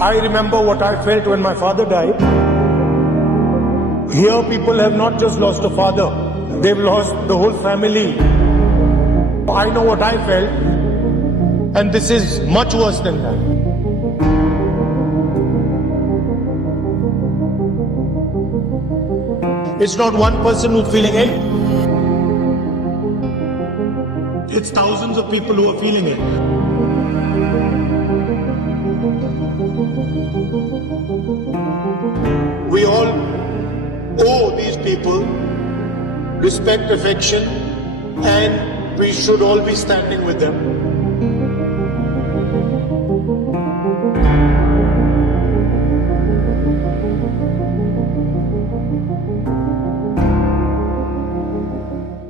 I remember what I felt when my father died. Here people have not just lost a father, they've lost the whole family. I know what I felt, and this is much worse than that. It's not one person who's feeling it. It's thousands of people who are feeling it. We all owe these people respect, affection, and we should all be standing with them.